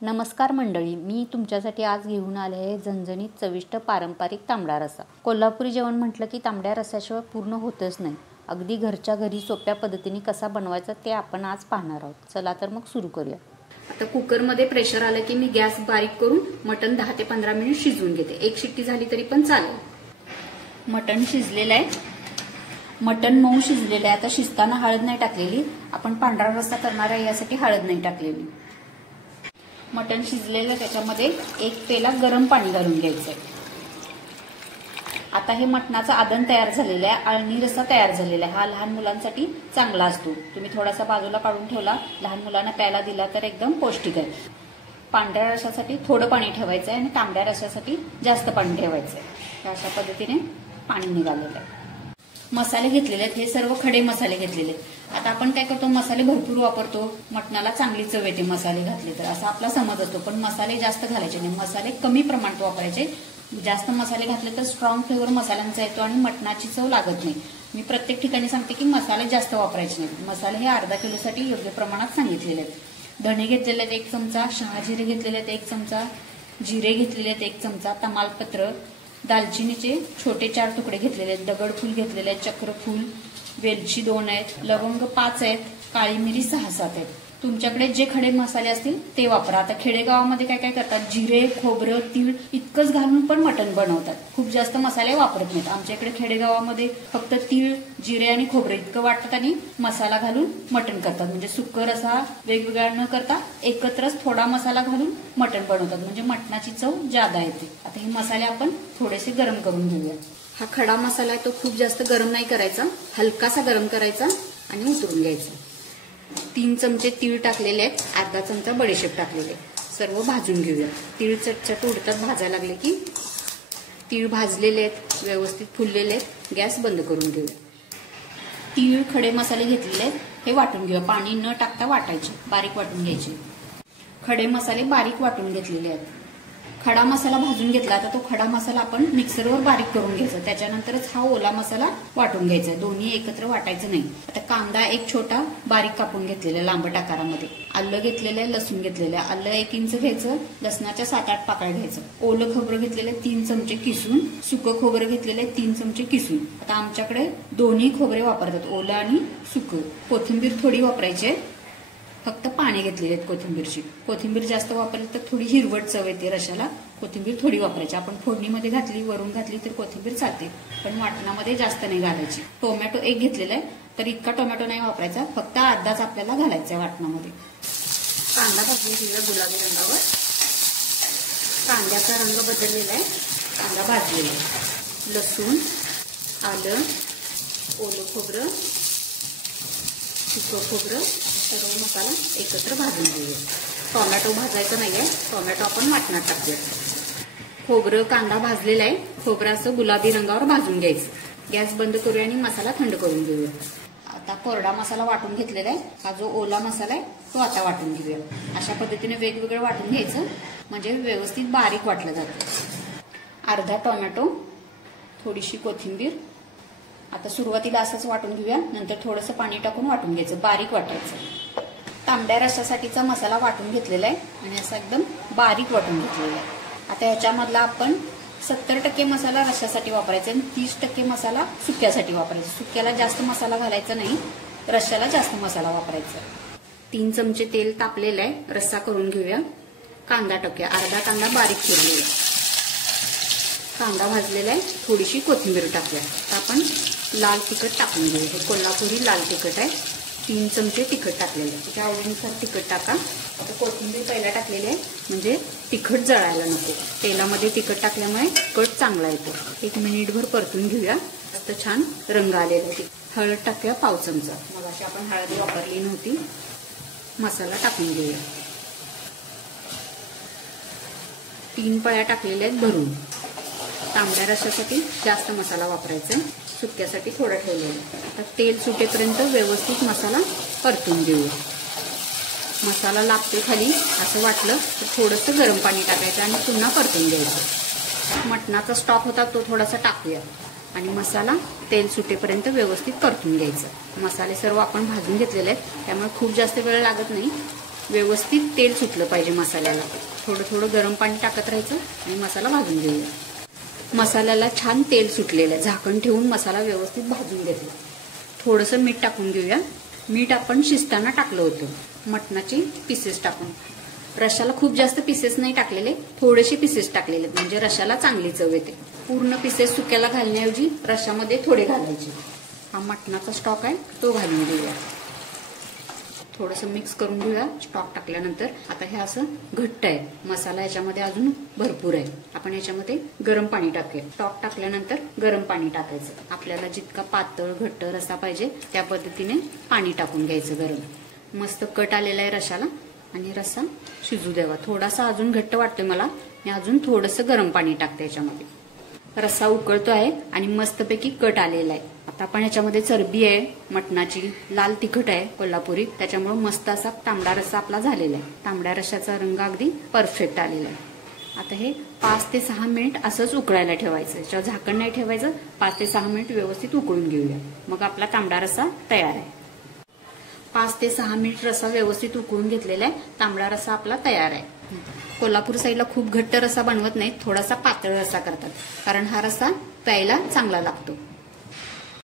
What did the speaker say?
नमस्कार मंडळी, मी तुमच्यासाठी आज घेऊन आले आहे झणझणीत चविष्ट पारंपरिक तांबडा रस्सा. कोल्हापुरी जेवण म्हटलं की तांबड्या रस्स्याशिवाय पूर्ण होतच नाही. अगदी घरच्या घरी सोप्या पद्धतीने कसा बनवायचा ते आपण आज पाहणार आहोत. चला तर मग सुरू करूया. आता कुकरमध्ये प्रेशर आलं की मी गॅस बारीक करून मटण 10 ते 15 मिनिट शिजवून घेते. एक शिट्टी झाली तरी पण चालेल. मटण शिजलेलं आहे. मटण मऊ शिजलेलं आहे. आता शिजताना हळद नाही टाकलेली. आपण पांढरा रस्सा करणार आहे यासाठी हळद नाही टाकलेली. मटण शिजलेलं त्याच्यामध्ये एक पेला गरम पाणी घालून घ्यायचंय. आता हे मटणाचं आदन तयार झालेलं आहे. अळणी रस्सा तयार झालेला आहे. हा लहान मुलांसाठी चांगला असतो. तुम्ही थोडासा बाजूला काढून ठेवला, लहान मुलांना प्यायला दिला तर एकदम पौष्टिक आहे. पांढऱ्या रस्स्यासाठी थोडं पाणी ठेवायचं आहे आणि तांबड्या रस्स्यासाठी जास्त पाणी ठेवायचं आहे. अशा पद्धतीने पाणी निघालेलं आहे. मसाले घेतलेले आहेत. हे सर्व खडे मसाले घेतलेले आहेत. आता आपण काय करतो, मसाले भरपूर वापरतो, मटणाला चांगली चव येते मसाले घातले तर, असा आपला समज असतो. पण मसाले जास्त घालायचे नाही. मसाले कमी प्रमाणात वापरायचे. जास्त मसाले घातले तर स्ट्रॉंग फ्लेवर मसाल्यांचा येतो आणि मटणाची चव लागत नाही. मी प्रत्येक ठिकाणी सांगते की मसाले जास्त वापरायचे नाहीत. मसाले हे अर्धा किलोसाठी योग्य प्रमाणात सांगितलेले आहेत. धणे घेतलेले आहेत 1 चमचा, शहाजिरे घेतलेले आहेत 1 चमचा, जिरे घेतलेले आहेत 1 चमचा, तमालपत्र, दालचिनीचे छोटे 4 तुकडे घेतलेले आहेत, दगडफूल घेतलेले आहेत, चक्रफूल, वेलची 2 आहेत, लवंग 5 आहेत, काळी मिरी 6-7 आहेत. तुमच्याकडे जे खडे मसाले असतील ते वापरा. आता खेडेगावामध्ये काय काय करतात, जिरे, खोबरं, तीळ इतकंच घालून पण मटण बनवतात. खूप जास्त मसाले वापरत नाहीत. आमच्या इकडे खेडेगावामध्ये फक्त तीळ, जिरे आणि खोबरं इतकं वाटतात आणि मसाला घालून मटण करतात. म्हणजे सुक्का रस्सा वेगवेगळा न करता एकत्रच थोडा मसाला घालून मटण बनवतात. म्हणजे मटणाची चव जादा येते. आता हे मसाले आपण थोडेसे गरम करून घेऊया. हा खडा मसाला आहे तो खूप जास्त गरम नाही करायचा, हलकासा गरम करायचा आणि उतरून घ्यायचा. 3 चमचे तीळ टाकलेले आहेत, अर्धा चमचा बडीशेप टाकलेले. सर्व भाजून घेऊया. तीळ चटचट उडतात भाजायला लागले की. तीळ भाजलेले आहेत, व्यवस्थित फुललेले आहेत. गॅस बंद करून घेऊया. तीळ खडे मसाले घेतलेले आहेत, हे वाटून घेऊया. पाणी न टाकता वाटायचे, बारीक वाटून घ्यायचे. खडे मसाले बारीक वाटून घेतलेले आहेत. खडा मसाला भाजून घेतला. आता तो खडा मसाला आपण मिक्सरवर बारीक करून घ्यायचा. त्याच्यानंतरच हा ओला मसाला वाटून घ्यायचा. दोन्ही एकत्र वाटायचं नाही. आता कांदा 1 छोटा बारीक कापून घेतलेला लांबट आकारामध्ये. आलं घेतलेलं आहे, लसूण घेतलेलं आहे. आलं 1 इंच घ्यायचं, लसणाच्या 7-8 पाकळ्या घ्यायचं. ओलं खोबरं घेतलेलं 3 चमचे किसून, सुकं खोबरं घेतलेलं 3 चमचे किसून. आता आमच्याकडे दोन्ही खोबरे वापरतात, ओलं आणि सुकं. कोथिंबीर थोडी वापरायची. फक्त पाणी घेतलेले आहेत कोथिंबीरची. कोथिंबीर जास्त वापरली तर थोडी हिरवट चव येते रशाला. कोथिंबीर थोडी वापरायची. आपण फोडणीमध्ये घातली, वरून घातली तर कोथिंबीर चालते, पण वाटणामध्ये जास्त नाही घालायची. टोमॅटो 1 घेतलेला आहे, तर इतका टोमॅटो नाही वापरायचा, फक्त अर्धाच आपल्याला घालायचा आहे वाटणामध्ये. कांदा भाजून घेऊया गुलाबी रंगावर. कांद्याचा रंग बदललेला आहे, कांदा भाजलेला आहे. लसूण, आलं, ओलं खोबरं, सुकं खोबरं, सगळं मसाला एकत्र भाजून घेऊया. टोमॅटो भाजायचा नाहीये, टोमॅटो आपण वाटणात टाकूया. खोबरं, कांदा भाजलेला आहे. खोबरं असं गुलाबी रंगावर भाजून घ्यायचं. गॅस बंद करूया आणि मसाला थंड करून घेऊया. आता कोरडा मसाला वाटून घेतलेला आहे. हा जो ओला मसाला आहे तो आता वाटून घेऊया. अशा पद्धतीने वेगवेगळं वाटून घ्यायचं, म्हणजे व्यवस्थित बारीक वाटलं जातं. अर्धा टोमॅटो, थोडीशी कोथिंबीर. आता सुरुवातीला असंच वाटून घेऊया, नंतर थोडंसं पाणी टाकून वाटून घ्यायचं, बारीक वाटायचं. तांबड्या रस्स्यासाठीचा मसाला वाटून घेतलेला आहे आणि असा एकदम बारीक वाटून घेतलेला आहे. आता ह्याच्यामधला आपण 70% मसाला रस्स्यासाठी वापरायचा आणि 30% मसाला सुक्यासाठी वापरायचा. सुक्याला जास्त मसाला घालायचा नाही, रस्स्याला जास्त मसाला वापरायचा. 3 चमचे तेल तापलेलं आहे. रस्सा करून घेऊया. कांदा टाकूया. अर्धा कांदा बारीक चिरलेला. कांदा भाजलेला आहे. थोडीशी कोथिंबीर टाकूया. आता आपण लाल तिखट टाकून घेऊया. हे कोल्हापुरी लाल तिखट आहे. 3 चमचे तिखट टाकलेलं आहे. त्याच्या आवडीनुसार तिखट टाका. आता कोथिंबीर पहिला टाकलेली आहे, म्हणजे तिखट जळायला नको. तेलामध्ये तिखट टाकल्यामुळे कट चांगला येतो. 1 मिनिटभर परतून घेऊया. मस्त छान रंग आलेला आहे. हळद टाकूया 1/2 चमचा. मग अशी आपण हळद वापरली नव्हती. मसाला टाकून घेऊया. 3 पळ्या टाकलेल्या आहेत भरून. तांबड्या रस्स्यासाठी जास्त मसाला वापरायचा, सुक्यासाठी थोडा ठेवलेला. आता तेल सुटेपर्यंत व्यवस्थित मसाला परतून घेऊया. मसाला लागते खाली असं वाटलं तर थोडंसं गरम पाणी टाकायचं आणि पुन्हा परतून घ्यायचं. मटणाचा स्टॉक होता तो थोडासा टाकूया आणि मसाला तेल सुटेपर्यंत व्यवस्थित परतून घ्यायचं. मसाले सर्व आपण भाजून घेतलेले आहेत, त्यामुळे खूप जास्त वेळ लागत नाही. व्यवस्थित तेल सुटलं पाहिजे मसाल्याला. थोडं थोडं गरम पाणी टाकत राहायचं आणि मसाला भाजून घेऊया. मसाल्याला छान तेल सुटलेलं आहे. झाकण ठेवून मसाला व्यवस्थित भाजून घेतला. थोडंसं मीठ टाकून घेऊया. मीठ आपण शिजताना टाकलं होतं मटणाचे पीसेस टाकून. रश्शाला खूप जास्त पीसेस नाही टाकलेले, थोडेसे पीसेस टाकलेले म्हणजे रश्शाला चांगली चव येते. पूर्ण पीसेस सुक्याला घालण्याऐवजी रश्शामध्ये थोडे घालायचे. हा मटणाचा स्टॉक आहे तो घालून घेऊया. थोडंसं मिक्स करून घेऊया. स्टॉक टाकल्यानंतर आता हे असं घट्ट आहे. मसाला याच्यामध्ये अजून भरपूर आहे. आपण याच्यामध्ये गरम पाणी टाकूया. स्टॉक टाकल्यानंतर गरम पाणी टाकायचं. आपल्याला जितका पातळ घट्ट रस्सा पाहिजे त्या पद्धतीने पाणी टाकून घ्यायचं गरम. मस्त कट आलेला आहे रश्शाला आणि रस्सा शिजू द्यावा. थोडासा अजून घट्ट वाटतोय मला. मी अजून थोडंसं गरम पाणी टाकते याच्यामध्ये. रस्सा उकळतो आहे आणि मस्तपैकी कट आलेला आहे. आता आपण याच्यामध्ये चरबी आहे मटणाची, लाल तिखट आहे कोल्हापुरी, त्याच्यामुळे मस्त असा तांबडा रस्सा आपला झालेला आहे. तांबड्या रश्शाचा रंग अगदी परफेक्ट आलेला आहे. आता हे 5 ते 6 मिनिट असंच उकळायला ठेवायचं. याच्यावर झाकण नाही ठेवायचं. 5 ते 6 मिनिट व्यवस्थित उकळून घेऊया. मग आपला तांबडा रस्सा तयार आहे. 5 ते 6 मिनिट रस्सा व्यवस्थित उकळून घेतलेला आहे. तांबडा रस्सा आपला तयार आहे. कोल्हापूर साईडला खूप घट्ट रस्सा बनवत नाहीत, थोडासा पातळ रस्सा करतात कारण हा रस्सा प्यायला चांगला लागतो.